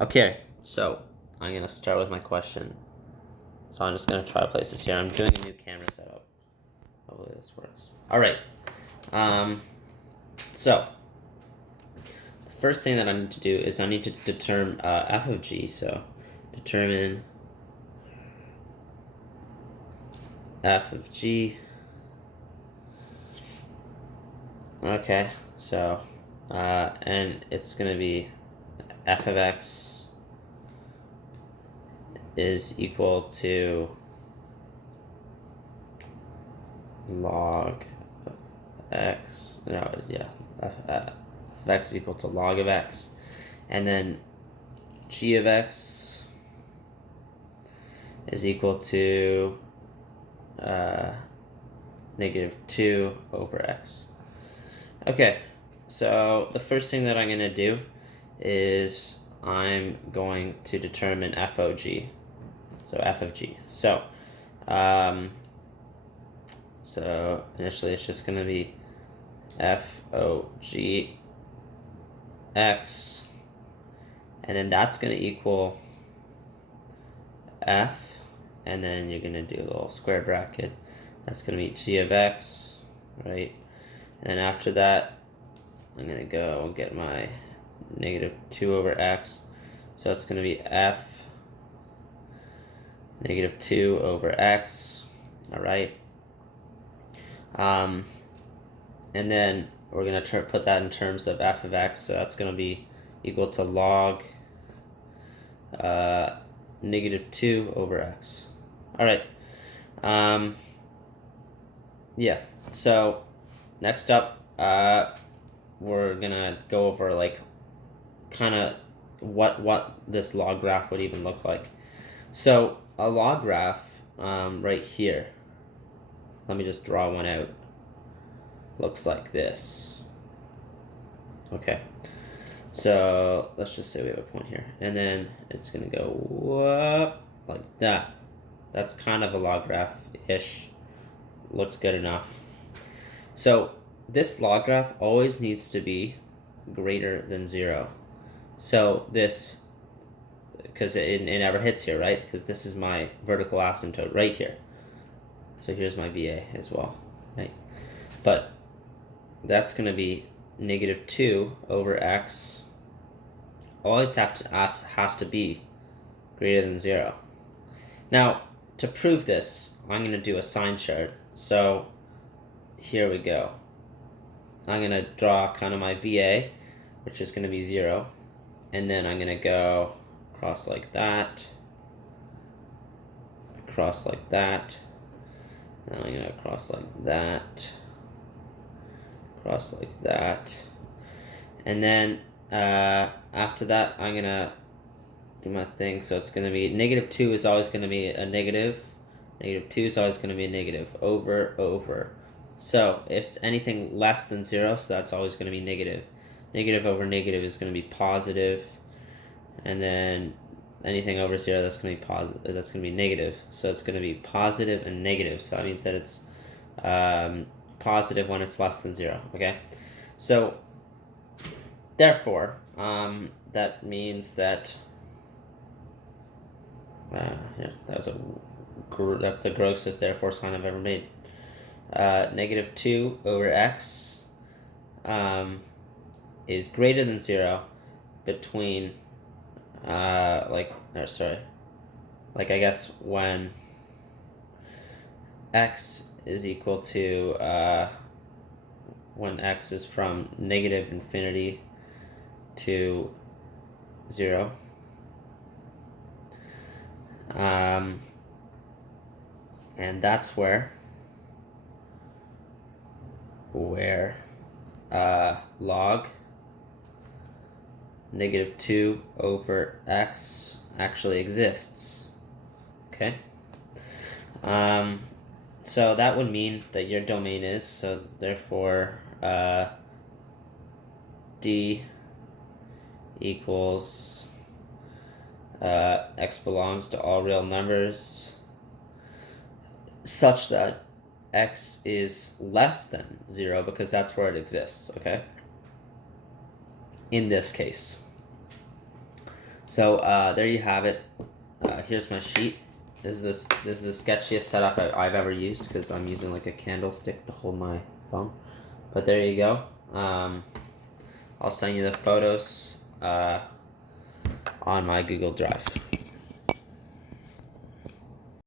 Okay, so I'm going to start with my question. So I'm just going to try to place this here. I'm doing a new camera setup. Hopefully this works. Alright. So the first thing that I need to do is I need to determine f of g. So determine f of g. Okay, so and it's going to be f of x is equal to log of x. No, yeah, f of x is equal to log of x, and then g of x is equal to -2 over x. Okay, so the first thing that I'm going to do is I'm going to determine f of g. So f of g. So initially it's just going to be f of g x, and then that's going to equal f, and then you're going to do a little square bracket. That's going to be g of x, right? And then after that, I'm going to go and get my -2 over x. So it's going to be f -2 over x, all right? And then we're going to put that in terms of f of x, so that's going to be equal to log -2 over x. All right. Yeah, so next up, we're gonna go over like kind of what this log graph would even look like. So a log graph right here, let me just draw one out, looks like this. Okay, so let's just say we have a point here, and then it's gonna go up like that. That's kind of a log graph-ish. Looks good enough. So this log graph always needs to be greater than 0. So this, because it never hits here, right? Because this is my vertical asymptote right here. So here's my VA as well, right? But that's going to be -2 over x. Always has to be greater than 0. Now, to prove this, I'm going to do a sign chart. So here we go. I'm going to draw kind of my VA, which is going to be 0. And then I'm going to go across like that, across like that. Then I'm going to cross like that, cross like that. And then after that, I'm going to do my thing. So it's going to be -2 is always going to be a negative. -2 is always going to be a negative over. So if it's anything less than 0, so that's always going to be negative. Negative over negative is going to be positive, and then anything over 0, that's going to be positive. That's going to be negative. So it's going to be positive and negative. So that means that it's positive when it's less than 0. Okay, so therefore, that means that yeah, that's the grossest therefore sign I've ever made. -2 over x is greater than 0 between I guess when x is equal to when x is from -infinity to 0. And that's where log -2 over x actually exists. Okay. So that would mean that your domain is, so therefore D equals x belongs to all real numbers such that x is less than 0, because that's where it exists, okay? In this case. So there you have it. Here's my sheet. This is the sketchiest setup I've ever used because I'm using like a candlestick to hold my phone. But there you go. I'll send you the photos on my Google Drive.